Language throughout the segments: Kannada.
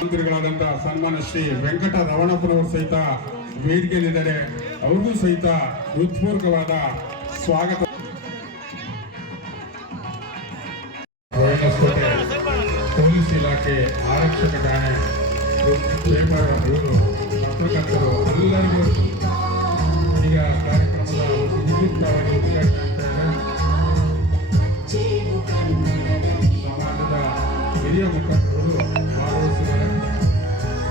ಮಂತ್ರಿಗಳಾದಂತಹ ಸನ್ಮಾನ ಶ್ರೀ ವೆಂಕಟ ರಮಣಪ್ಪನವರು ಸಹಿತ ವೇದಿಕೆಯಲ್ಲಿದ್ದಾರೆ. ಅವ್ರಿಗೂ ಸಹಿತ ಹೃತ್ಪೂರ್ವಕವಾದ ಸ್ವಾಗತ. ಪೊಲೀಸ್ ಇಲಾಖೆ, ಆರಕ್ಷಕ ಠಾಣೆ, ಪತ್ರಕರ್ತರು ಎಲ್ಲರಿಗೂ ಈಗ ಕಾರ್ಯಕ್ರಮದ ವಿದ್ಯುಕ್ತವಾಗಿ ಉದ್ಘಾಟನೆ ಸಮಾಜದ ಹಿರಿಯ ಮುಖಂಡರು ಭಾಗವಹಿಸಿದ್ದಾರೆ.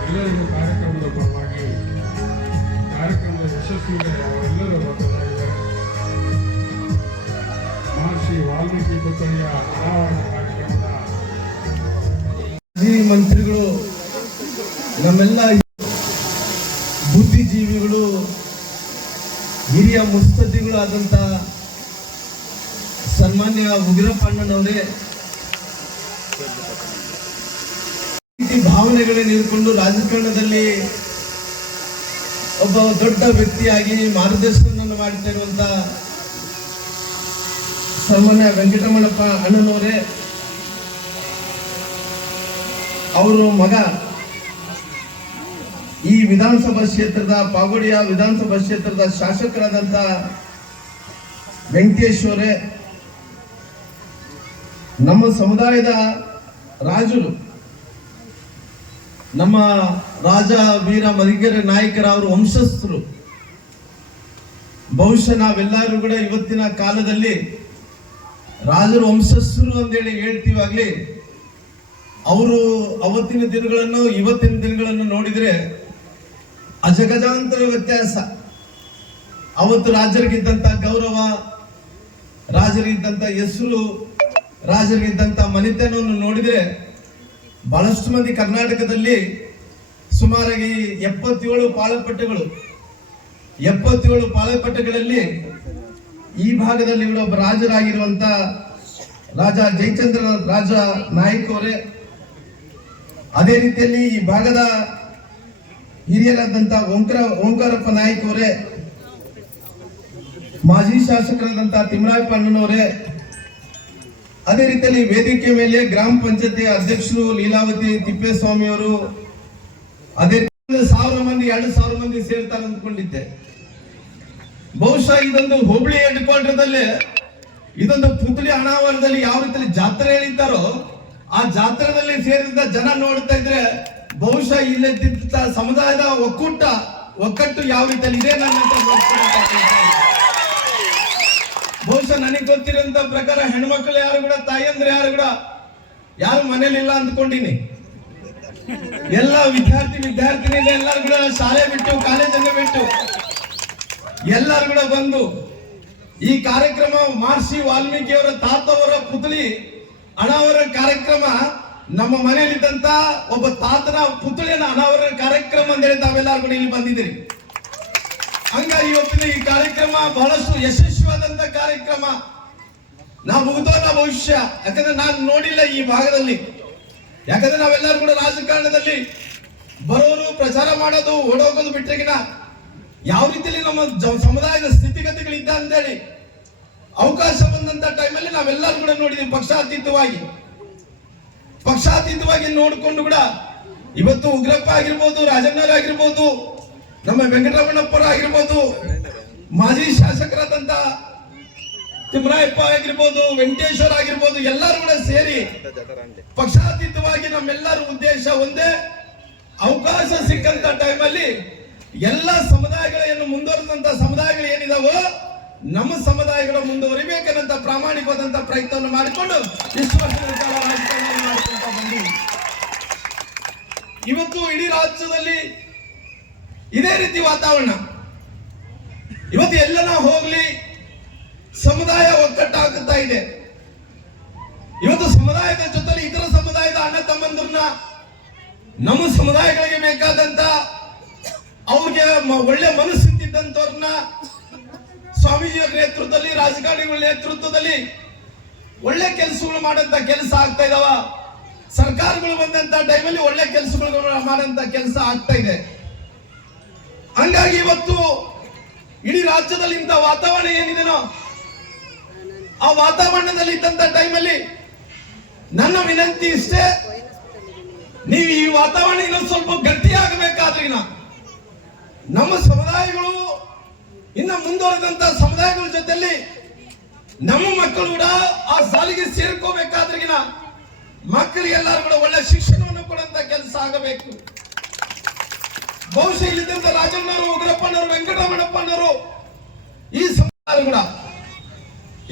ಎಲ್ಲರಿಗೂ ಕಾರ್ಯಕ್ರಮದ ಪರವಾಗಿ ಕಾರ್ಯಕ್ರಮದ ಯಶಸ್ವಿಗೆ ಅವರೆಲ್ಲರೂ ಬದ್ಧರಾಗಿದ್ದಾರೆ. ಮಹರ್ಷಿ ವಾಲ್ಮೀಕಿ ಪುತ್ಥಳಿಯ ಅನಾವರಣ ಕಾರ್ಯಕ್ರಮದ ಮಂತ್ರಿಗಳು, ನಮ್ಮೆಲ್ಲ ಬುದ್ಧಿಜೀವಿಗಳು, ಹಿರಿಯ ಮುತ್ಸದ್ದಿಗಳು ಆದಂತ ಸನ್ಮಾನ್ಯ ಉಗ್ರಪ್ಪಣ್ಣನವರೇ, ಭಾವನೆಗಳನ್ನ ಇಟ್ಕೊಂಡು ರಾಜಕಾರಣದಲ್ಲಿ ಒಬ್ಬ ದೊಡ್ಡ ವ್ಯಕ್ತಿಯಾಗಿ ಮಾರ್ಗದರ್ಶನವನ್ನು ಮಾಡ್ತಾ ಇರುವಂತ ಸನ್ಮಾನ್ಯ ವೆಂಕಟರಮಣಪ್ಪ ಅಣ್ಣನವರೇ, ಅವರು ಮಗ ಈ ವಿಧಾನಸಭಾ ಕ್ಷೇತ್ರದ ಪಾಗೋಡಿಯ ವಿಧಾನಸಭಾ ಕ್ಷೇತ್ರದ ಶಾಸಕರಾದಂತ ವೆಂಕಟೇಶ್ವರೇ, ನಮ್ಮ ಸಮುದಾಯದ ರಾಜರು, ನಮ್ಮ ರಾಜ ವೀರ ಮರಿಗೆರೆ ನಾಯಕರ ಅವರು ವಂಶಸ್ಥರು. ಬಹುಶಃ ನಾವೆಲ್ಲರೂ ಕೂಡ ಇವತ್ತಿನ ಕಾಲದಲ್ಲಿ ರಾಜರು ವಂಶಸ್ಥರು ಅಂತೇಳಿ ಹೇಳ್ತೀವಾಗ್ಲಿ, ಅವರು ಅವತ್ತಿನ ದಿನಗಳನ್ನು ಇವತ್ತಿನ ದಿನಗಳನ್ನು ನೋಡಿದ್ರೆ ಅಜಗಜಾಂತರ ವ್ಯತ್ಯಾಸ. ಅವತ್ತು ರಾಜರಿಗಿದ್ದಂತ ಗೌರವ, ರಾಜರಿಗಿದ್ದಂತ ಹೆಸರು, ರಾಜರಿಗಿದ್ದಂತ ಮನೆತನವನ್ನು ನೋಡಿದ್ರೆ ಬಹಳಷ್ಟು ಮಂದಿ ಕರ್ನಾಟಕದಲ್ಲಿ ಸುಮಾರಾಗಿ 77 ಪಾಳಪಟ್ಟಗಳಲ್ಲಿ ಈ ಭಾಗದಲ್ಲಿ ಒಬ್ಬ ರಾಜರಾಗಿರುವಂತ ರಾಜ ಜಯಚಂದ್ರ ರಾಜ ನಾಯಕ್ ಅವರೇ, ಅದೇ ರೀತಿಯಲ್ಲಿ ಈ ಭಾಗದ ಹಿರಿಯರಾದಂತ ಓಂಕಾರಪ್ಪ ನಾಯಕ್ ಅವರೇ, ಮಾಜಿ ಶಾಸಕರಾದಂತ ತಿಮ್ಮರಾಯಪ್ಪ ಅಣ್ಣನವರೇ, ಅದೇ ರೀತಿಯಲ್ಲಿ ವೇದಿಕೆ ಮೇಲೆ ಗ್ರಾಮ ಪಂಚಾಯತಿ ಅಧ್ಯಕ್ಷರು ಲೀಲಾವತಿ ತಿಪ್ಪೇಸ್ವಾಮಿ ಅವರು, ಅದೇ 1000 ಮಂದಿ 2000 ಮಂದಿ ಸೇರ್ತಾರೆ ಅಂದ್ಕೊಂಡಿದ್ದೆ. ಬಹುಶಃ ಇದೊಂದು ಹೋಬಳಿ ಹೆಡ್ ಕ್ವಾರ್ಟರ್ದಲ್ಲಿ ಇದೊಂದು ಪುತ್ಳಿ ಅನಾವರಣದಲ್ಲಿ ಯಾವ ರೀತಿಯಲ್ಲಿ ಜಾತ್ರೆ ಹೇಳಿದ್ದಾರೋ ಆ ಜಾತ್ರೆಯಲ್ಲಿ ಸೇರಿದ ಜನ ನೋಡ್ತಾ ಇದ್ರೆ ಬಹುಶಃ ಇಲ್ಲಿದ್ದ ಸಮುದಾಯದ ಒಕ್ಕಟ್ಟು ಯಾವ ರೀತಿಯಲ್ಲಿ ಇದೆ ನನ್ನ ಬಹುಶಃ ನನಗೆ ಗೊತ್ತಿರೋಂತ ಪ್ರಕಾರ ಹೆಣ್ಮಕ್ಳು ಯಾರು ಕೂಡ, ತಾಯಿಯಂದ್ರೆ ಯಾರು ಮನೇಲಿಲ್ಲ ಅಂದ್ಕೊಂಡಿನಿ. ಎಲ್ಲ ವಿದ್ಯಾರ್ಥಿನಿ ಎಲ್ಲರೂ ಕೂಡ ಶಾಲೆ ಬಿಟ್ಟು, ಕಾಲೇಜನ್ನು ಬಿಟ್ಟು ಎಲ್ಲರೂ ಕೂಡ ಬಂದು ಈ ಕಾರ್ಯಕ್ರಮ ಮಹರ್ಷಿ ವಾಲ್ಮೀಕಿ ಅವರ ತಾತವರ ಪುತ್ಳಿ ಅನಾವರಣ ಕಾರ್ಯಕ್ರಮ, ನಮ್ಮ ಮನೆಯಲ್ಲಿದ್ದಂತ ಒಬ್ಬ ತಾತನ ಪುತ್ಳಿಯನ್ನ ಅನಾವರಣ ಕಾರ್ಯಕ್ರಮ ಅಂತ ಹೇಳಿ ತಾವೆಲ್ಲರೂ ಕೂಡ ಇಲ್ಲಿ ಬಂದಿದ್ದೀರಿ. ಹಂಗಾಗಿ ಇವತ್ತಿನ ಈ ಕಾರ್ಯಕ್ರಮ ಬಹಳಷ್ಟು ಯಶಸ್ವಿಯಾದಂತ ಕಾರ್ಯಕ್ರಮ. ನಾವು ಮುಗಿದೋನ ಭವಿಷ್ಯ, ಯಾಕಂದ್ರೆ ನಾನು ನೋಡಿಲ್ಲ ಈ ಭಾಗದಲ್ಲಿ. ಯಾಕಂದ್ರೆ ನಾವೆಲ್ಲರೂ ಕೂಡ ರಾಜಕಾರಣದಲ್ಲಿ ಬರೋರು, ಪ್ರಚಾರ ಮಾಡೋದು, ಓಡೋಗೋದು ಬಿಟ್ಟರೆಗಿನ ಯಾವ ರೀತಿಯಲ್ಲಿ ನಮ್ಮ ಸಮುದಾಯದ ಸ್ಥಿತಿಗತಿಗಳಿದ್ದ ಅಂತೇಳಿ ಅವಕಾಶ ಬಂದಂತ ಟೈಮಲ್ಲಿ ನಾವೆಲ್ಲರೂ ಕೂಡ ನೋಡಿದ್ವಿ. ಪಕ್ಷಾತೀತವಾಗಿ ನೋಡಿಕೊಂಡು ಕೂಡ ಇವತ್ತು ಉಗ್ರಪ್ಪ ಆಗಿರ್ಬೋದು, ರಾಜಣ್ಣರ ಆಗಿರ್ಬೋದು, ನಮ್ಮ ವೆಂಕಟರಮಣಪ್ಪರ ಆಗಿರ್ಬೋದು, ಮಾಜಿ ಶಾಸಕರಾದಂತ ತಿಮ್ಮರಾಯಪ್ಪ ಆಗಿರ್ಬೋದು, ವೆಂಕಟೇಶ್ವರ ಆಗಿರ್ಬೋದು, ಎಲ್ಲರೂ ಕೂಡ ಸೇರಿ ಪಕ್ಷಾತೀತವಾಗಿ ನಮ್ಮೆಲ್ಲರ ಉದ್ದೇಶ ಒಂದೇ. ಅವಕಾಶ ಸಿಕ್ಕಂತ ಟೈಮಲ್ಲಿ ಎಲ್ಲ ಸಮುದಾಯಗಳನ್ನು ಮುಂದುವರೆದಂತ ಸಮುದಾಯಗಳು ಏನಿದಾವೋ ನಮ್ಮ ಸಮುದಾಯಗಳು ಮುಂದುವರಿಬೇಕನ್ನಂತ ಪ್ರಾಮಾಣಿಕವಾದಂತ ಪ್ರಯತ್ನವನ್ನು ಮಾಡಿಕೊಂಡು ಇಷ್ಟು ವರ್ಷಗಳ ಕಾಲ ರಾಜಕಾರಣ ಮಾಡಿಕೊಂತ ಬಂದಿವಿ. ಇವತ್ತು ಇಡೀ ರಾಜ್ಯದಲ್ಲಿ ಇದೇ ರೀತಿ ವಾತಾವರಣ. ಇವತ್ತು ಎಲ್ಲ ಹೋಗ್ಲಿ ಸಮುದಾಯ ಒಕ್ಕಟ್ಟಾಗುತ್ತಾ ಇದೆ. ಇವತ್ತು ಸಮುದಾಯದ ಜೊತೆಲಿ ಇತರ ಸಮುದಾಯದ ಅಣ್ಣ ತಮ್ಮಂದ್ರನ್ನ, ನಮ್ಮ ಸಮುದಾಯಗಳಿಗೆ ಬೇಕಾದಂತ ಅವ್ರಿಗೆ ಒಳ್ಳೆ ಮನಸ್ಸಿದ್ದಂತವ್ರನ್ನ ಸ್ವಾಮೀಜಿಯವರ ನೇತೃತ್ವದಲ್ಲಿ, ರಾಜಕಾರಣಿಗಳ ನೇತೃತ್ವದಲ್ಲಿ ಒಳ್ಳೆ ಕೆಲಸಗಳು ಮಾಡಂತ ಕೆಲಸ ಆಗ್ತಾ ಇದಾವ. ಸರ್ಕಾರಗಳು ಬಂದಂತ ಟೈಮಲ್ಲಿ ಒಳ್ಳೆ ಕೆಲಸಗಳು ಮಾಡಂತ ಕೆಲಸ ಆಗ್ತಾ ಇದೆ. ಹಂಗಾಗಿ ಇವತ್ತು ಇಡೀ ರಾಜ್ಯದಲ್ಲಿ ಇಂಥ ವಾತಾವರಣ ಏನಿದೆನೋ ಆ ವಾತಾವರಣದಲ್ಲಿ ಇದ್ದಂತ ಟೈಮಲ್ಲಿ ನನ್ನ ವಿನಂತಿ ಇಷ್ಟೇ, ನೀವು ಈ ವಾತಾವರಣ ಇನ್ನೊಂದು ಸ್ವಲ್ಪ ಗಟ್ಟಿಯಾಗಬೇಕಾದ್ರೆ ನಮ್ಮ ಸಮುದಾಯಗಳು ಇನ್ನು ಮುಂದುವರೆದಂತ ಸಮುದಾಯಗಳ ಜೊತೆಲಿ ನಮ್ಮ ಮಕ್ಕಳು ಕೂಡ ಆ ಸಾಲಿಗೆ ಸೇರ್ಕೋಬೇಕಾದ್ರಿಗಿನ ಮಕ್ಕಳಿಗೆಲ್ಲರೂ ಕೂಡ ಒಳ್ಳೆ ಶಿಕ್ಷಣವನ್ನು ಕೊಡುವಂತ ಕೆಲಸ ಆಗಬೇಕು. ಬಹುಶಃ ಇಲ್ಲಿದ್ದಂತ ರಾಜಣ್ಣವರು, ಉಗ್ರಪ್ಪನವರು, ವೆಂಕಟರಮಣಪ್ಪನವರು ಈ ಸಮುದಾಯ ಕೂಡ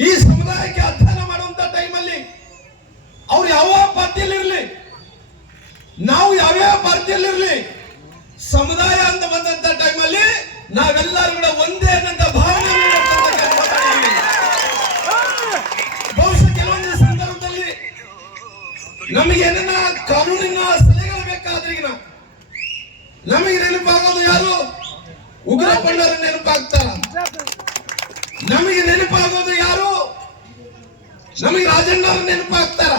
ಈ ಸಮುದಾಯಕ್ಕೆ ಅಧ್ಯಯನ ಮಾಡುವಂತ ಟೈಮಲ್ಲಿ ಅವ್ರು ಯಾವ ಪಾರ್ಟಿಯಲ್ಲಿರ್ಲಿ, ನಾವು ಯಾವ್ಯಾವ ಪಾರ್ಟಿಯಲ್ಲಿರ್ಲಿ, ಸಮುದಾಯ ಅಂತ ಬಂದಂತ ಟೈಮಲ್ಲಿ ನಾವೆಲ್ಲರೂ ಕೂಡ ಒಂದೇ ಅನ್ನಂತ ಭಾವನೆ. ಬಹುಶಃ ಕೆಲವೊಂದು ಸಂದರ್ಭದಲ್ಲಿ ನಮಗೆ ಏನನ್ನ ಕಾನೂನಿನ ಸಲಹೆಗಳು ಬೇಕಾದ್ರೆ ನಮಗೆ ನೆನಪಾಗೋದು ಯಾರು? ಉಗ್ರಪ್ಪನವರು ನೆನಪಾಗ್ತಾರ. ನಮಗೆ ನೆನಪಾಗೋದು ಯಾರು? ನಮಗೆ ರಾಜಣ್ಣವರು ನೆನಪಾಗ್ತಾರ.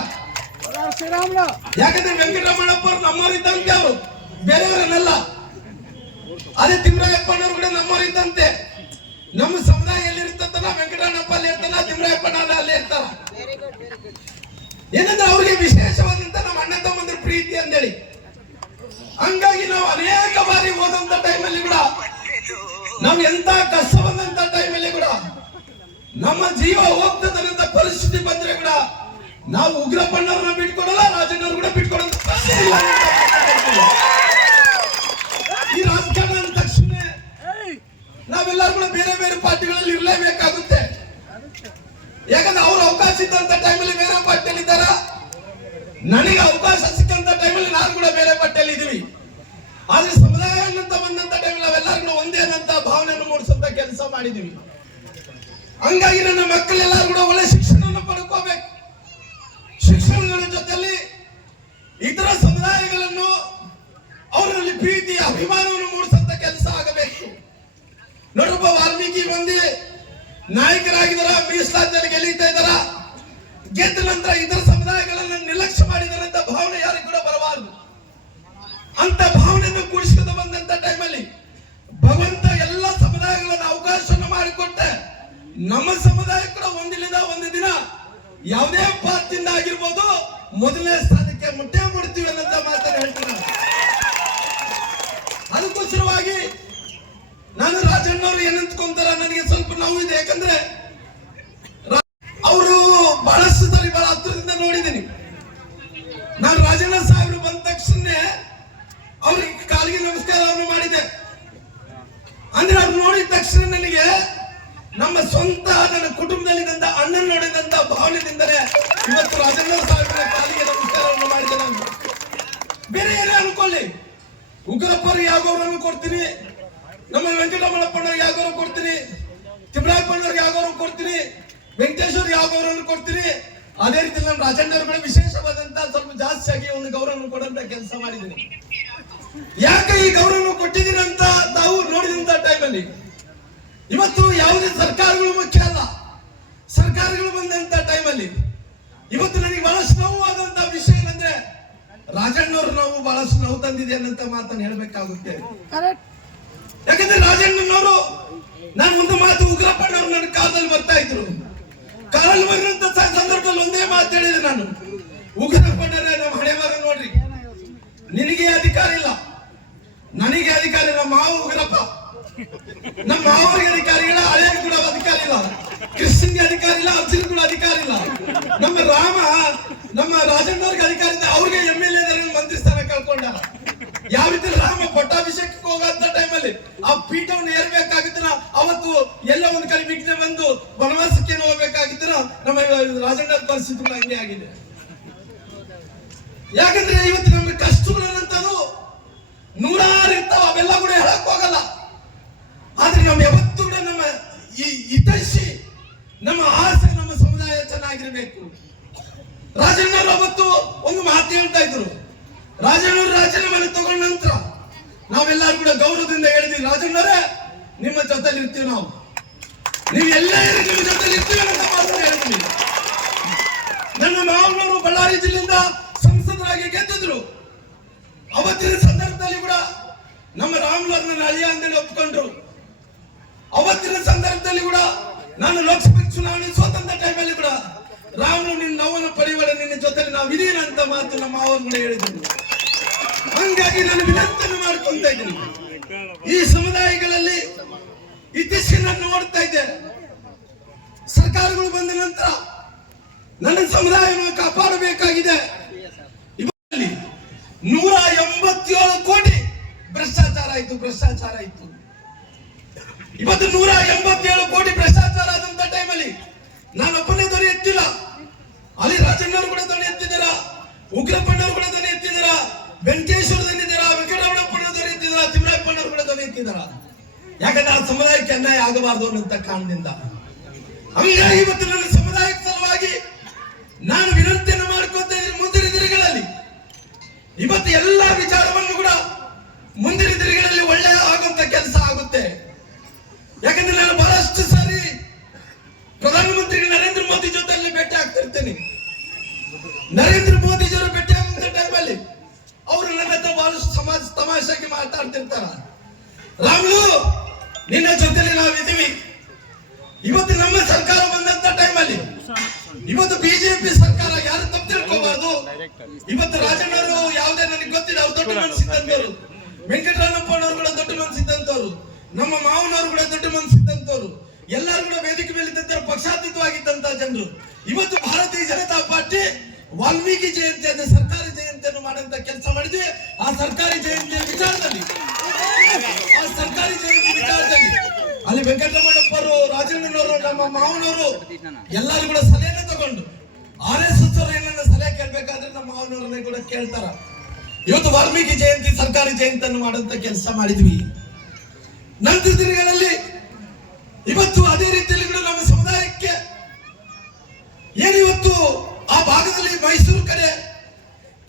ಯಾಕಂದ್ರೆ ವೆಂಕಟರಮಣಪ್ಪರು ನಮ್ಮವರಿದ್ದಂತೆ, ಅವರು ಬೇರೆಯವರನ್ನೆಲ್ಲ. ಅದೇ ತಿಮ್ಮರಾಯಪ್ಪನವರು ಕೂಡ ನಮ್ಮವರಿದ್ದಂತೆ. ನಮ್ಮ ಸಮುದಾಯ ಎಲ್ಲಿರ್ತದ, ವೆಂಕಟರಮಣಪ್ಪ ಅಲ್ಲಿ ಇರ್ತಾನ, ತಿಮ್ಮರಾಯಪ್ಪನವರು ಅಲ್ಲಿ ಇರ್ತಾರ. ಏನಂದ್ರೆ ಅವ್ರಿಗೆ ವಿಶೇಷವಾದಂತ ನಮ್ಮ ಅಣ್ಣ ತಮ್ಮಂದ್ರ ಪ್ರೀತಿ ಅಂತೇಳಿ. ಹಂಗಾಗಿ ನಾವು ಅನೇಕ ಬಾರಿ ಹೋದಂತ ಟೈಮಲ್ಲಿ ಕೂಡ, ನಾವು ಎಂತ ಕಷ್ಟ ಬಂದಂತ ಟೈಮಲ್ಲಿ ಕೂಡ, ನಮ್ಮ ಜೀವ ಹೋಗ್ತದಂತ ಪರಿಸ್ಥಿತಿ ಬಂದ್ರೆ ಕೂಡ ನಾವು ಉಗ್ರಪ್ಪನವ್ರನ್ನ ಬಿಟ್ಕೊಡಲ್ಲ, ರಾಜಣ್ಣವ್ರು ಕೂಡ ಬಿಟ್ಕೊಡಲ್ಲ. ಈ ರಾಜಕಾರಣ ಅಂದ ತಕ್ಷಣ ನಾವೆಲ್ಲರೂ ಕೂಡ ಬೇರೆ ಬೇರೆ ಪಾರ್ಟಿಗಳಲ್ಲಿ ಇರಲೇಬೇಕಾಗುತ್ತೆ. ಯಾಕಂದ್ರೆ ಅವ್ರ ಅವಕಾಶ ಇದ್ದಂತ ಟೈಮಲ್ಲಿ ಬೇರೆ ಪಾರ್ಟಿಯಲ್ಲಿ ಇದ್ದಾರ, ನನಗೆ ಅವಕಾಶ ಸಿಕ್ಕಂತ ಟೈಮಲ್ಲಿ ನಾನು ಕೂಡ ಬೇರೆ ಪಾರ್ಟಿಯಲ್ಲಿ ಇದೀವಿ. ಆದ್ರೆ ಸಮುದಾಯ ಅಂತ ಬಂದಂತ ಟೈಮಲ್ಲಿ ನಾವೆಲ್ಲರೂ ಒಂದೇ ಅನ್ನಂತ ಭಾವನೆಯನ್ನು ಮೂಡಿಸುವಂತ ಕೆಲಸ ಮಾಡಿದೀವಿ. ಹಂಗಾಗಿ ನನ್ನ ಮಕ್ಕಳೆಲ್ಲರೂ ಕೂಡ ಒಳ್ಳೆ ಶಿಕ್ಷಣವನ್ನು ಪಡ್ಕೋಬೇಕು. ಶಿಕ್ಷಣಗಳ ಜೊತೆಯಲ್ಲಿ ಇತರ ಸಮುದಾಯಗಳನ್ನು, ಅವರಲ್ಲಿ ಪ್ರೀತಿ ಅಭಿಮಾನವನ್ನು ಮೂಡಿಸುವಂತ ಕೆಲಸ ಆಗಬೇಕು. ನೋಡಪ್ಪ, ವಾಲ್ಮೀಕಿ ಮಂದಿ ನಾಯಕರಾಗಿದ್ದಾರ, ಮೀಸಲಾತಿಯಲ್ಲಿ ಗೆಲ್ಲೀತಾ ಇದ್ದಾರ. ಗೆದ್ದ ನಂತರ ಇತರ ಸಮುದಾಯಗಳನ್ನು ನಿರ್ಲಕ್ಷ್ಯ ಮಾಡಿದ್ದಾರೆ ಅಂತ ಭಾವನೆ ಯಾರಿಗೂ ಕೂಡ ಬರಬಾರದು. ಅಂತ ಭಾವನೆಯನ್ನು ಕೂಡಿಸಿಕೊಂಡು ಬಂದಂತ ಟೈಮಲ್ಲಿ ಭಗವಂತ ಎಲ್ಲ ಸಮುದಾಯಗಳನ್ನು ಅವಕಾಶವನ್ನು ಮಾಡಿಕೊಟ್ಟೆ. ನಮ್ಮ ಸಮುದಾಯ ಕೂಡ ಒಂದಿಲ್ಲದ ಒಂದು ದಿನ ಯಾವುದೇ ಪಾರ್ಟಿಯಿಂದ ಆಗಿರ್ಬೋದು ಮೊದಲನೇ ಸ್ಥಾನಕ್ಕೆ ಮುಟ್ಟೆ ಮುಡ್ತೀವಿ ಅನ್ನಂತ ಮಾತನ್ನು ಹೇಳ್ತೀನಿ. ಅದಕ್ಕೋಸ್ಕರವಾಗಿ ನಾನು ರಾಜಣ್ಣವ್ರು ಏನಂತ್ಕೊಂತಾರ ನನಗೆ ಸ್ವಲ್ಪ ನೋವಿದೆ. ಯಾಕಂದ್ರೆ ಅವರು ಬಹಳಷ್ಟು ಸರಿ ಬಹಳ ಹತ್ತಿರದಿಂದ ನೋಡಿದ್ದೀನಿ. ನಾನು ರಾಜಣ್ಣ ಸಾಹೇಬರು ಬಂದ ತಕ್ಷಣ ಅವ್ರಿಗೆ ಕಾಲಿಗೆ ನಮಸ್ಕಾರವನ್ನು ಮಾಡಿದೆ. ಅಂದ್ರೆ ಅವ್ರು ನೋಡಿದ ತಕ್ಷಣ ನನಗೆ ನಮ್ಮ ಸ್ವಂತ ನನ್ನ ಕುಟುಂಬದಲ್ಲಿದ್ದಂತ ಅಣ್ಣನ ನೋಡಿದಂತ ಭಾವನೆಯಿಂದಲೇ ಇವತ್ತು ರಾಜಣ್ಣ ಸಾಹೇಬರ ಕಾಲಿಗೆ ನಮಸ್ಕಾರವನ್ನು ಮಾಡಿದೆ. ನಾನು ಬೇರೆ ಏನೇ ಅನ್ಕೊಳ್ಳಿ, ಉಗ್ರಪ್ಪರು ಯಾವ ಗೌರವವನ್ನು ಕೊಡ್ತೀನಿ, ನಮ್ಮ ವೆಂಕಟರಮಣಪ್ಪನವ್ರಿಗೆ ಯಾವ ಗೌರವ ಕೊಡ್ತೀನಿ, ತಿಮ್ಮರಾಯಪ್ಪನವ್ರಿಗೆ ಯಾವ ಗೌರವ ಕೊಡ್ತೀನಿ, ವೆಂಕಟೇಶ್ವರ್ ಯಾವ ಗೌರವವನ್ನು ಕೊಡ್ತೀನಿ, ಅದೇ ರೀತಿ ನಮ್ಮ ರಾಜಣ್ಣವ್ರು ಕೂಡ ವಿಶೇಷವಾದಂತ ಸ್ವಲ್ಪ ಜಾಸ್ತಿಯಾಗಿ ಒಂದು ಗೌರವವನ್ನು ಕೊಡುವಂತ ಕೆಲಸ ಮಾಡಿದ್ದೀನಿ. ಯಾಕೆ ಈ ಗೌರವವನ್ನು ಕೊಟ್ಟಿದ್ದೀನಿ ಅಂತ ತಾವು ನೋಡಿದಂತ ಟೈಮಲ್ಲಿ ಇವತ್ತು ಯಾವುದೇ ಸರ್ಕಾರಗಳು ಮುಖ್ಯ ಅಲ್ಲ. ಸರ್ಕಾರಗಳು ಬಂದಂತ ಟೈಮಲ್ಲಿ ಇವತ್ತು ನನಗೆ ಬಹಳಷ್ಟು ನೋವಾದಂತ ವಿಷಯ ಏನಂದ್ರೆ ರಾಜಣ್ಣವ್ರು ನಾವು ಬಹಳಷ್ಟು ನೋವು ತಂದಿದೆ ಅನ್ನಂತ ಮಾತನ್ನು ಹೇಳ್ಬೇಕಾಗುತ್ತೆ. ಯಾಕಂದ್ರೆ ರಾಜಣ್ಣನವರು, ನಾನು ಒಂದು ಮಾತು ಉಗ್ರಪ್ಪನವ್ರು ನನ್ನ ಕಾಲದಲ್ಲಿ ಬರ್ತಾ ಇದ್ರು. ಕಾಲಲ್ಲಿ ಬರುವಂತ ಸಂದರ್ಭದಲ್ಲಿ ಒಂದೇ ಮಾತು ಹೇಳಿದೆ ನಾನು, ಉಗ್ರಪ್ಪನವರೇ ನಮ್ಮ ಹಣೆ ಬರ ನೋಡ್ರಿ, ನಿನಗೆ ಅಧಿಕಾರ ಇಲ್ಲ, ನನಗೆ ಅಧಿಕಾರ ಇಲ್ಲ. ನಮ್ಮ ಮಾವ ಉಗ್ರಪ್ಪ, ನಮ್ಮ ಮಾವರಿಗೆ ಅಧಿಕಾರ ಇಲ್ಲ, ಹಳೆಯ ಕೂಡ ಅಧಿಕಾರ ಇಲ್ಲ, ಕೃಷ್ಣನ್ಗೆ ಅಧಿಕಾರ ಇಲ್ಲ, ಅರ್ಜುನ್ ಕೂಡ ಅಧಿಕಾರ ಇಲ್ಲ. ನಮ್ಮ ರಾಮ, ನಮ್ಮ ರಾಜಣ್ಣವ್ರಿಗೆ ಅಧಿಕಾರ ಇದೆ, ಅವ್ರಿಗೆ MLA ಮಂತ್ರಿ ಸ್ಥಾನ ಕಳ್ಕೊಂಡಾರ. ಯಾವ ರೀತಿ ರಾಮ ಪಟ್ಟಾಭಿಷೇಕಕ್ಕೆ ಹೋಗಂತ ಟೈಮಲ್ಲಿ ಆ ಪೀಠವನ್ನು ಏರ್ಬೇಕಾಗಿದ್ರ ಅವತ್ತು ಎಲ್ಲ ಒಂದ್ ಕಡೆ ವಿಘ್ನ ಬಂದು ವನವಾಸಕ್ಕೆ ಹೋಗ್ಬೇಕಾಗಿದ್ರ ನಮ್ಮ ರಾಜಣ್ಣರ ಪರಿಸ್ಥಿತಿ ಹಂಗೆ ಆಗಿದೆ. ಯಾಕಂದ್ರೆ ಇವತ್ತು ನಮ್ಗೆ ಕಷ್ಟಗಳನ್ನಂತದ್ದು ನೂರಾರು ಇರ್ತಾವ, ಅವೆಲ್ಲ ಕೂಡ ಹೇಳಕ್ ಹೋಗಲ್ಲ. ಆದ್ರೆ ನಾವು ಯಾವತ್ತೂ ಕೂಡ ನಮ್ಮ ಈ ಹಿತೈಷಿ, ನಮ್ಮ ಆಸೆ, ನಮ್ಮ ಸಮುದಾಯ ಚೆನ್ನಾಗಿರ್ಬೇಕು. ರಾಜಣ್ಣವರು ಅವತ್ತು ಒಂದು ಮಾತು ಹೇಳ್ತಾ ಇದ್ರು. ರಾಜಣ್ಣವರು ರಾಜೀನಾಮೆ ತಗೊಂಡ ನಂತರ ನಾವೆಲ್ಲರೂ ಕೂಡ ಗೌರವದಿಂದ ಹೇಳಿದ್ವಿ, ರಾಜಣ್ಣವರೇ ನಿಮ್ಮ ಜೊತೆಲಿ ಇರ್ತೀವಿ, ನಾವು ನೀವು ಎಲ್ಲೇ ನಿಮ್ಮ ಜೊತೆಲಿ ಇರ್ತೀವಿ ಅಂತ ಮಾತು ಹೇಳಿದ್ವಿ. ನನ್ನ ಮಾವನವರು ಬಳ್ಳಾರಿ ಜಿಲ್ಲೆಯಿಂದ ಸಂಸದರಾಗಿ ಮಾಡಿದ್ರು. ಅವತ್ತಿನ ಸಂದರ್ಭದಲ್ಲಿ ಕೂಡ ನಮ್ಮ ರಾಮ್ಲೋರ್ನ ಅಳಿಯ ಅಂತೇಳಿ ಒಪ್ಕೊಂಡ್ರು. ಅವತ್ತಿನ ಸಂದರ್ಭದಲ್ಲಿ ಕೂಡ ನಾನು ಲೋಕಸಭೆ ಚುನಾವಣೆ ಸೋತಂತ ಟೈಮಲ್ಲಿ ಕೂಡ ರಾಮ್ಲು ನಿನ್ನ ನೋವನ್ನು ಪಡೆಯುವ ನಿನ್ನ ಜೊತೆ ನಾವು ಇದೀನ ಅಂತ ಮಾತು ನಮ್ಮ ಮಾವನ್ ಕೂಡ ಹೇಳಿದ್ರು. ಹಂಗಾಗಿ ನಾನು ವಿನಂತಿಯನ್ನು ಮಾಡ್ಕೊಂತ ಇದ್ದೀನಿ. ಈ ಸಮುದಾಯಗಳಲ್ಲಿ ಇತ್ತೀಚೆಗೆ ನೋಡ್ತಾ ಇದ್ದೆ, ಸರ್ಕಾರಗಳು ಬಂದ ನಂತರ ನನ್ನ ಸಮುದಾಯವನ್ನು ಕಾಪಾಡಬೇಕಾಗಿದೆ. ಇವರಲ್ಲಿ 187 ಕೋಟಿ ಭ್ರಷ್ಟಾಚಾರ ಆಯ್ತು. ಇವತ್ತು 187 ಕೋಟಿ ಭ್ರಷ್ಟಾಚಾರ ಆದಂತ ಟೈಮಲ್ಲಿ ನಾನೊಬ್ಬನೇ ಧ್ವನಿ ಎತ್ತಿಲ್ಲ. ಅಲ್ಲಿ ರಾಜಣ್ಣವರು ಕೂಡ ಧ್ವನಿ ಎತ್ತಿದ್ದೀರಾ, ಉಗ್ರಪ್ಪಣ್ಣವರು ಕೂಡ ಧ್ವನಿ ಎತ್ತಿದ್ದೀರಾ, ವೆಂಕಟೇಶ್ವರ ಧ್ವನಿ ಎತ್ತಿದ್ದೀರಾ, ವೆಂಕಟರಮಣಪ್ಪಣ್ಣ ಧ್ವನಿ ಎತ್ತಿದ್ದೀರಾ, ತಿಮ್ಮರಾಯಪ್ಪಣ್ಣವರು ಕೂಡ ಧ್ವನಿ ಎತ್ತಿದ್ದೀರಾ. ಯಾಕಂದ್ರೆ ಆ ಸಮುದಾಯಕ್ಕೆ ಅನ್ಯಾಯ ಆಗಬಾರದು ಅನ್ನೋಂತ ಕಾರಣದಿಂದ. ಹಂಗಾಗಿ ಇವತ್ತು ನನ್ನ ಸಮುದಾಯದ ಸಲುವಾಗಿ ನಾನು ವಿನಂತಿಯನ್ನು ಮಾಡ್ಕೊತಾ ಇದ್ದೀನಿ. ಮುಂದಿನ ದಿನಗಳಲ್ಲಿ ಇವತ್ತು ಎಲ್ಲಾ ವಿಚಾರವನ್ನು ಕೂಡ ಮುಂದಿನ ದಿನಗಳಲ್ಲಿ ಒಳ್ಳೆಯ ಆಗುವಂತ ಕೆಲಸ ಆಗುತ್ತೆ. ಯಾಕಂದ್ರೆ ನಾನು ಬಹಳಷ್ಟು ಸಾರಿ ಪ್ರಧಾನಮಂತ್ರಿ ನರೇಂದ್ರ ಮೋದಿ ಜೊತೆಯಲ್ಲಿ ಭೇಟಿ ಆಗ್ತಿರ್ತೇನೆ. ನರೇಂದ್ರ ಮೋದಿಜಿಯವರು ಭೇಟಿ ಆಗುವಂತ ಟೈಮಲ್ಲಿ ಅವರು ನನ್ನ ಹತ್ರ ಬಹಳಷ್ಟು ತಮಾಷೆಗೆ ಮಾತಾಡ್ತಿರ್ತಾರ. ರಾಮ್ಲು, ನಿನ್ನ ಜೊತೆಲಿ ನಾವಿದ್ದೀವಿ. ಇವತ್ತು ನಮ್ಮ ಸರ್ಕಾರ ಬಂದಂತ ಟೈಮಲ್ಲಿ ಇವತ್ತು ಬಿಜೆಪಿ ಸರ್ಕಾರ ಯಾರು ತಪ್ಪು ತಿಳ್ಕೋಬಾರ್ದು. ಇವತ್ತು ರಾಜಣ್ಣವರು ಯಾವುದೇ ನನಗೆ ಗೊತ್ತಿಲ್ಲ, ಅವ್ರು ದೊಡ್ಡ ಮನಸ್ಸಿದ್ದಂತವ್ರು, ವೆಂಕಟರಮಣಪ್ಪನವರು ಕೂಡ ದೊಡ್ಡ ಮನಸ್ಸಿದ್ದಂತವ್ರು, ನಮ್ಮ ಮಾವನವರು ಕೂಡ ದೊಡ್ಡ ಮನಸ್ಸಿದ್ದಂತವ್ರು, ಎಲ್ಲರೂ ಕೂಡ ವೇದಿಕೆ ಮೇಲೆ ಇದ್ದಂತ ಪಕ್ಷಾತೀತವಾಗಿದ್ದಂತ ಜನರು. ಇವತ್ತು ಭಾರತೀಯ ಜನತಾ ಪಾರ್ಟಿ ವಾಲ್ಮೀಕಿ ಜಯಂತಿ ಅಂದ್ರೆ ಸರ್ಕಾರಿ ಜಯಂತಿಯನ್ನು ಮಾಡುವಂತ ಕೆಲಸ ಮಾಡಿದ್ವಿ. ಆ ಸರ್ಕಾರಿ ಜಯಂತಿಯ ವಿಚಾರದಲ್ಲಿ ಅಲ್ಲಿ ವೆಂಕಟರಮಣಪ್ಪರು, ರಾಜಣ್ಣನವರು, ನಮ್ಮ ಮಾವನವರು ಎಲ್ಲರೂ ಕೂಡ ಸಲಹೆಯನ್ನು ತಗೊಂಡು RSS ಅವರು ಏನನ್ನ ಸಲಹೆ ಕೇಳ್ಬೇಕಾದ್ರೆ ನಮ್ಮ ಮಾವನವ್ರನ್ನೇ ಕೂಡ ಕೇಳ್ತಾರ. ಇವತ್ತು ವಾಲ್ಮೀಕಿ ಜಯಂತಿ ಸರ್ಕಾರಿ ಜಯಂತಿಯನ್ನು ಮಾಡುವಂತ ಕೆಲಸ ಮಾಡಿದ್ವಿ. ನಂತರ ದಿನಗಳಲ್ಲಿ ಇವತ್ತು ಅದೇ ರೀತಿಯಲ್ಲಿ ಕೂಡ ನಮ್ಮ ಸಮುದಾಯಕ್ಕೆ ಏನಿವತ್ತು ಆ ಭಾಗದಲ್ಲಿ ಮೈಸೂರು ಕಡೆ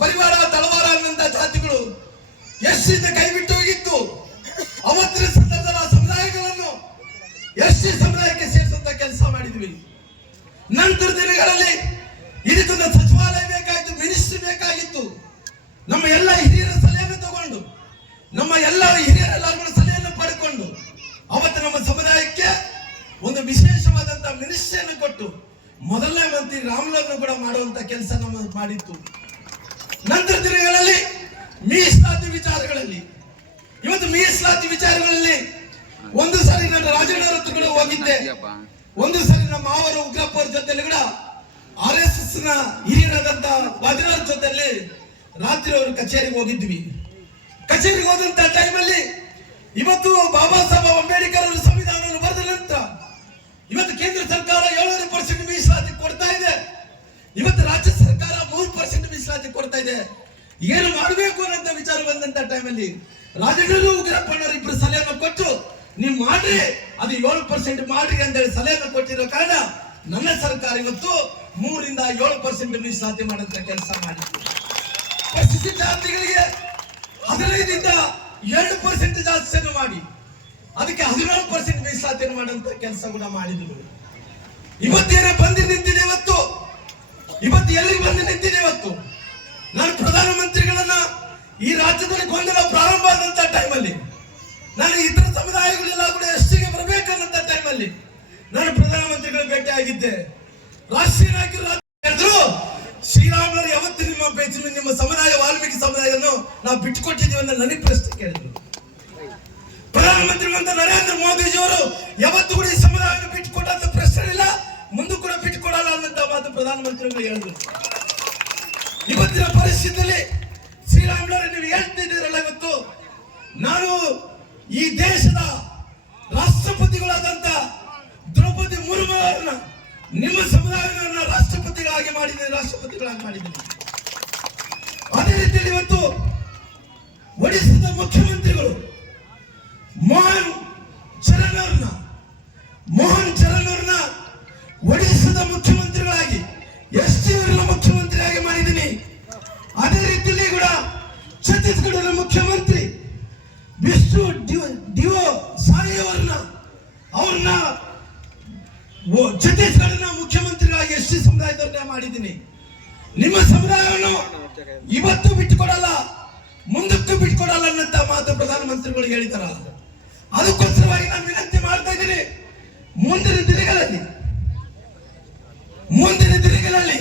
ಪರಿವಾರ ತಳವಾರ ಅನ್ನಂತ ಜಾತಿಗಳು ಎಷ್ಟಿಂದ ಕೈ ಬಿಟ್ಟು ಹೋಗಿತ್ತು. ಅವತ್ತಿನ ಸಂದರ್ಭದಲ್ಲಿ ಆ ಸಮುದಾಯಗಳನ್ನು ಎಸ್ಟಿ ಸಮುದಾಯಕ್ಕೆ ಸೇರಿಸುವಂತ ಕೆಲಸ ಮಾಡಿದ್ವಿ. ನಂತರ ದಿನಗಳಲ್ಲಿ ಇದಕ್ಕೊಂದು ಸಚಿವಾಲಯ ಬೇಕಾಗಿತ್ತು, ಮಿನಿಸ್ಟ್ರಿ ಬೇಕಾಗಿತ್ತು. ನಮ್ಮ ಎಲ್ಲ ಹಿರಿಯರ ಸಲಹೆಯನ್ನು ತಗೊಂಡು, ನಮ್ಮ ಎಲ್ಲ ಹಿರಿಯರೆಲ್ಲರೂ ಸಲಹೆಯನ್ನು ಪಡೆದುಕೊಂಡು ಅವತ್ತು ನಮ್ಮ ಸಮುದಾಯಕ್ಕೆ ಒಂದು ವಿಶೇಷವಾದಂತ ಮಿನಿಸ್ಟ್ರಿಯನ್ನು ಕೊಟ್ಟು ಮೊದಲನೇ ಮಂತ್ರಿ ರಾಮ್ಲೋರ್ನ ಕೂಡ ಮಾಡುವಂತ ಕೆಲಸ ನಮ್ಮ ಮಾಡಿತ್ತು. ನಂತರ ದಿನಗಳಲ್ಲಿ ಮೀಸಲಾತಿ ವಿಚಾರಗಳಲ್ಲಿ ಇವತ್ತು ಮೀಸಲಾತಿ ವಿಚಾರಗಳಲ್ಲಿ ಒಂದು ಸಾರಿ ನಾನು ರಾಜಣ್ಣವರ ಹತ್ರ ಕೂಡ ಹೋಗಿದ್ದೆ. ಒಂದು ಸಾರಿ ನಮ್ಮ ಮಾವರು ಉಗ್ರಪ್ಪ ಅವ್ರ ಜೊತೆಲಿ ಕೂಡ RSS ನ ಹಿರಿಯರಾದಂತ ವಾದಿರಾಜ್ ಜೊತೆಲಿ ರಾತ್ರಿ ಅವರು ಕಚೇರಿಗೆ ಹೋಗಿದ್ವಿ. ಕಚೇರಿಗೆ ಹೋದಂತ ಟೈಮಲ್ಲಿ ಇವತ್ತು ಬಾಬಾ ಸಾಹೇಬ್ ಅಂಬೇಡ್ಕರ್ ಅವರ ಸಂವಿಧಾನವನ್ನು ಬರೆದ ನಂತರ ಇವತ್ತು ಕೇಂದ್ರ ಸರ್ಕಾರ 7% ಮೀಸಲಾತಿ ಕೊಡ್ತಾ ಇದೆ. ಇವತ್ತು ರಾಜ್ಯ ಸರ್ಕಾರ 3% ಮೀಸಲಾತಿ ಕೊಡ್ತಾ ಇದೆ. ಏನು ಮಾಡಬೇಕು ಅನ್ನೋ ವಿಚಾರ ಬಂದಂತ ಟೈಮಲ್ಲಿ ರಾಜಣ್ಣರು ಉಗ್ರಪ್ಪಣ್ಣವರು ಇಬ್ಬರು ಸಲಹೆಯನ್ನು ಕೊಟ್ಟು ನೀವು ಮಾಡ್ರಿ, ಅದು 7% ಮಾಡ್ರಿ ಅಂತೇಳಿ ಸಲಹೆಯನ್ನು ಕೊಟ್ಟಿರೋ ಕಾರಣ ನನ್ನ ಸರ್ಕಾರ ಇವತ್ತು 3ರಿಂದ 7% ಮೀಸಲಾತಿ ಮಾಡುವಂತ ಕೆಲಸ ಮಾಡಿತ್ತು. ಪರಿಶಿಷ್ಟ ಜಾತಿಗಳಿಗೆ 15ರಿಂದ 2% ಜಾಸ್ತಿಯನ್ನು ಮಾಡಿ ಅದಕ್ಕೆ 17% ಮೀಸಲಾತಿಯನ್ನು ಮಾಡುವಂತ ಕೆಲಸ ಕೂಡ ಮಾಡಿದ್ರು. ಇವತ್ತೇನೇ ಬಂದು ನಿಂತಿದೆ. ಇವತ್ತು ಎಲ್ಲಿಗೆ ಬಂದು ನಿಂತಿದೆ. ಇವತ್ತು ನಾನು ಪ್ರಧಾನಮಂತ್ರಿಗಳನ್ನ ಈ ರಾಜ್ಯದಲ್ಲಿ ಗೊಂದಲ ಪ್ರಾರಂಭ ಆದಂತ ಟೈಮಲ್ಲಿ ನಾನು ಇತರ ಸಮುದಾಯಗಳೆಲ್ಲ ಕೂಡ ಎಷ್ಟಿಗೆ ಬರಬೇಕನ್ನಂತ ಟೈಮಲ್ಲಿ ನಾನು ಪ್ರಧಾನಮಂತ್ರಿಗಳ ಭೇಟಿ ಆಗಿದ್ದೆ. ರಾಷ್ಟ್ರೀಯ ನಾಯಕರು ಹೇಳಿದ್ರು, ಶ್ರೀರಾಮುಲು ಯಾವತ್ತು ನಿಮ್ಮ ಸಮುದಾಯ ವಾಲ್ಮೀಕಿ ಸಮುದಾಯವನ್ನು ನಾವು ಬಿಟ್ಟುಕೊಟ್ಟಿದ್ದೀವಿ ಅಂತ ನನಗೆ ಪ್ರಶ್ನೆ ಕೇಳಿದ್ರು. ಪ್ರಧಾನಮಂತ್ರಿ ನರೇಂದ್ರ ಮೋದಿಜಿಯವರು ಯಾವತ್ತು ಕೂಡ ಈ ಸಮುದಾಯವನ್ನು ಬಿಟ್ಟುಕೊಟ್ಟಂತ ಪ್ರಶ್ನೆ ಇಲ್ಲ, ಮುಂದೆ ಕೂಡ ಬಿಟ್ಟುಕೊಡಲ್ಲ ಅನ್ನಂತ ಮಾತು ಪ್ರಧಾನಮಂತ್ರಿಗಳು ಹೇಳಿದ್ರು. ಇವತ್ತಿನ ಪರಿಸ್ಥಿತಿಯಲ್ಲಿ ಶ್ರೀರಾಮುಲು ನೀವು ಹೇಳ್ತಿದ್ದೀರಲ್ಲ, ಇವತ್ತು ನಾನು ಈ ದೇಶದ ರಾಷ್ಟ್ರಪತಿಗಳಾದಂತ ದ್ರೌಪದಿ ಮುರ್ಮು ಅವರನ್ನ ನಿಮ್ಮ ಸಮುದಾಯವನ್ನು ರಾಷ್ಟ್ರಪತಿಗಳಾಗಿ ಮಾಡಿದ್ದೀನಿ. ಅದೇ ರೀತಿಯಲ್ಲಿ ಇವತ್ತು ಒಡಿಶಾದ ಮುಖ್ಯಮಂತ್ರಿಗಳು ಮೋಹನ್ ಚರಣ್ ಅವ್ರನ್ನ ಒಡಿಶಾದ ಮುಖ್ಯಮಂತ್ರಿಗಳಾಗಿ ಎಸ್ಟಿ ಅವರನ್ನ ಮುಖ್ಯಮಂತ್ರಿಯಾಗಿ ಮಾಡಿದ್ದೀನಿ. ಅದೇ ರೀತಿಯಲ್ಲಿ ಕೂಡ ಛತ್ತೀಸ್ಗಢದ ಮುಖ್ಯಮಂತ್ರಿ ವಿಷ್ಣು ಡಿವೋ ಸಾಯಿ ಅವ್ರನ್ನ ಛತ್ತೀಸ್ಗಢನ ಮುಖ್ಯಮಂತ್ರಿಗಳಾಗಿ ಎಸ್ಟಿ ಸಮುದಾಯದವ್ರನ್ನ ಮಾಡಿದ್ದೀನಿ. ನಿಮ್ಮ ಸಮುದಾಯವನ್ನು ಇವತ್ತು ಬಿಟ್ಟುಕೊಡಲ್ಲ ಮುಖ್ಯಮಂತ್ರಿಗಳು ಹೇಳಿದಾರ. ಅದಕ್ಕೋಸ್ಕರವಾಗಿ ನಾನು ವಿನಂತಿ ಮಾಡ್ತಾ ಇದ್ದೀನಿ, ಮುಂದಿನ ದಿನಗಳಲ್ಲಿ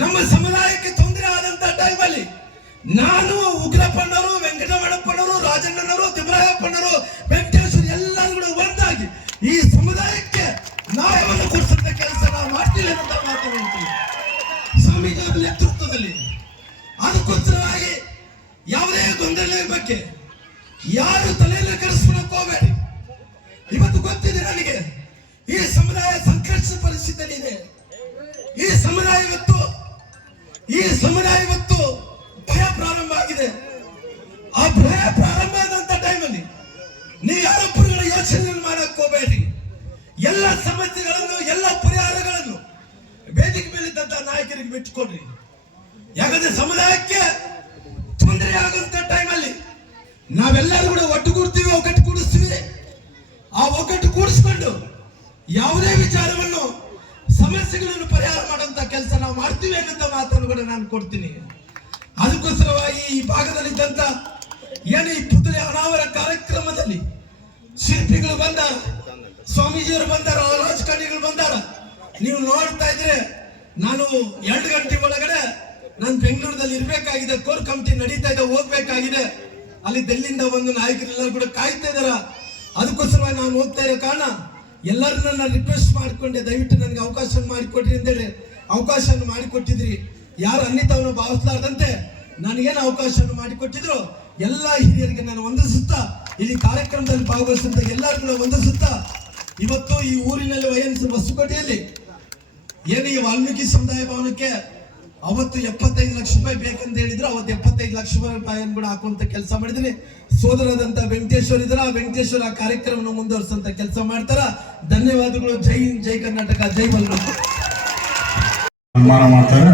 ನಮ್ಮ ಸಮುದಾಯಕ್ಕೆ ತೊಂದರೆ ಆದಂತ ಟೈಮಲ್ಲಿ ನಾನು ಉಗ್ರಪ್ಪನವರು, ವೆಂಕಟರಮಣಪ್ಪನವರು, ರಾಜಣ್ಣನವರು, ತಿಮ್ಮರಾಯಪ್ಪನವರು, ವೆಂಕಟೇಶ್ವರ ಎಲ್ಲರೂ ಕೂಡ ಒಂದಾಗಿ ಈ ಸಮುದಾಯಕ್ಕೆ ನ್ಯಾಯವನ್ನು ಕೊಡಿಸುವಂತ ಕೆಲಸ ನಾವು ಮಾಡ್ತೀವಿ ಅಂತ ಮಾತು ಹೇಳ್ತೀವಿ ಸ್ವಾಮೀಜಿಯವರ ನೇತೃತ್ವದಲ್ಲಿ. ಅದಕ್ಕೋಸ್ಕರವಾಗಿ ಯಾವುದೇ ಗೊಂದಲ ಬಗ್ಗೆ ಯಾರು ತಲೆಯಲ್ಲಿ ಕೆಡಿಸ್ಕೊಳಕ್ ಹೋಗಬೇಡಿ. ಇವತ್ತು ಗೊತ್ತಿದೆ ನನಗೆ, ಈ ಸಮುದಾಯ ಸಂಕಷ್ಟ ಪರಿಸ್ಥಿತಿಯಲ್ಲಿ ಇದೆ. ಈ ಸಮುದಾಯ ಇವತ್ತು ಭಯ ಪ್ರಾರಂಭ ಆಗಿದೆ. ಆ ಭಯ ಪ್ರಾರಂಭ ಆದಂತ ಟೈಮಲ್ಲಿ ನೀವು ಯಾರೊಬ್ಬರುಗಳ ಯೋಚನೆ ಮಾಡಕ್ ಹೋಗಬೇಡಿ. ಎಲ್ಲ ಸಮಸ್ಯೆಗಳನ್ನು, ಎಲ್ಲ ಪರಿಹಾರಗಳನ್ನು ವೇದಿಕೆ ಮೇಲಿದ್ದಂತ ನಾಯಕರಿಗೆ ಬಿಟ್ಟುಕೊಡ್ರಿ. ಯಾಕಂದ್ರೆ ಸಮುದಾಯಕ್ಕೆ ತೊಂದರೆ ಆಗುವಂತ ಟೈಮಲ್ಲಿ ನಾವೆಲ್ಲರೂ ಕೂಡ ಒಟ್ಟುಗೂಡ್ತೀವಿ, ಒಗ್ಗಟ್ಟು ಕೂಡಿಸ್ತೀವಿ. ಆ ಒಗ್ಗಟ್ಟು ಕೂಡಿಸ್ಕೊಂಡು ಯಾವುದೇ ವಿಚಾರವನ್ನು, ಸಮಸ್ಯೆಗಳನ್ನು ಪರಿಹಾರ ಮಾಡುವಂತ ಕೆಲಸ ನಾವು ಮಾಡ್ತೀವಿ ಅನ್ನೋಂಥ ಮಾತನ್ನು ಕೂಡ ನಾನು ಕೊಡ್ತೀನಿ. ಅದಕ್ಕೋಸ್ಕರವಾಗಿ ಈ ಭಾಗದಲ್ಲಿದ್ದಂತ ಏನು ಈ ಪುತ್ಥಳಿ ಅನಾವರಣ ಕಾರ್ಯಕ್ರಮದಲ್ಲಿ ಶಿಲ್ಪಿಗಳು ಬಂದಾರ, ಸ್ವಾಮೀಜಿಯವರು ಬಂದಾರ, ರಾಜಕಾರಣಿಗಳು ಬಂದಾರ. ನೀವು ನೋಡ್ತಾ ಇದ್ರೆ ನಾನು 2 ಗಂಟೆ ಒಳಗಡೆ ನಾನು ಬೆಂಗಳೂರಲ್ಲಿ ಇರ್ಬೇಕಾಗಿದೆ. ಕೋರ್ ಕಮಿಟಿ ನಡೀತಾ ಇದೆ, ಹೋಗ್ಬೇಕಾಗಿದೆ. ಅಲ್ಲಿ ಡೆಲ್ಲಿಯಿಂದ ಒಂದು ನಾಯಕರೆಲ್ಲರೂ ಕೂಡ ಕಾಯ್ತಾ ಇದಾರ. ಅದಕ್ಕೋಸ್ಕರವಾಗಿ ನಾನು ಹೋಗ್ತಾ ಇರೋ ಕಾರಣ ಎಲ್ಲರನ್ನ ನಾನು ರಿಕ್ವೆಸ್ಟ್ ಮಾಡಿಕೊಂಡೆ, ದಯವಿಟ್ಟು ನನಗೆ ಅವಕಾಶ ಮಾಡಿಕೊಡ್ರಿ ಅಂತೇಳಿ ಅವಕಾಶ ಮಾಡಿಕೊಟ್ಟಿದ್ರಿ. ಯಾರು ಅನ್ನಿತವನ್ನು ಭಾವಿಸಲಾರ್ದಂತೆ ನನಗೇನು ಅವಕಾಶ ಮಾಡಿಕೊಟ್ಟಿದ್ರು ಎಲ್ಲ ಹಿರಿಯರಿಗೆ ನಾನು ವಂದಿಸುತ್ತಾ, ಇಲ್ಲಿ ಕಾರ್ಯಕ್ರಮದಲ್ಲಿ ಭಾಗವಹಿಸಿದ ಎಲ್ಲರಿಗೂ ವಂದಿಸುತ್ತಾ, ಇವತ್ತು ಈ ಊರಿನಲ್ಲಿ ಹೊಸಕೋಟೆಯಲ್ಲಿ ಏನು ಈ ವಾಲ್ಮೀಕಿ ಸಮುದಾಯ ಭವನಕ್ಕೆ ಅವತ್ತು 75 ಲಕ್ಷ ರೂಪಾಯಿ ಬೇಕಂತ ಹೇಳಿದ್ರು. ಅವತ್ತು 75 ಲಕ್ಷ ರೂಪಾಯಿಯನ್ನು ಕೂಡ ಹಾಕುವಂತ ಕೆಲಸ ಮಾಡಿದ್ರಿ. ಸೋದರದಂತ ವೆಂಕಟೇಶ್ವರ ಇದ್ರ, ಆ ವೆಂಕಟೇಶ್ವರ ಕಾರ್ಯಕ್ರಮವನ್ನು ಮುಂದುವರಿಸುವಂತ ಕೆಲಸ ಮಾಡ್ತಾರ. ಧನ್ಯವಾದಗಳು. ಜೈ ಹಿಂದ್, ಜೈ ಕರ್ನಾಟಕ, ಜೈ ಮಲ್ನಾಡು. ಸನ್ಮಾನ ಮಾಡ್ತಾರೆ.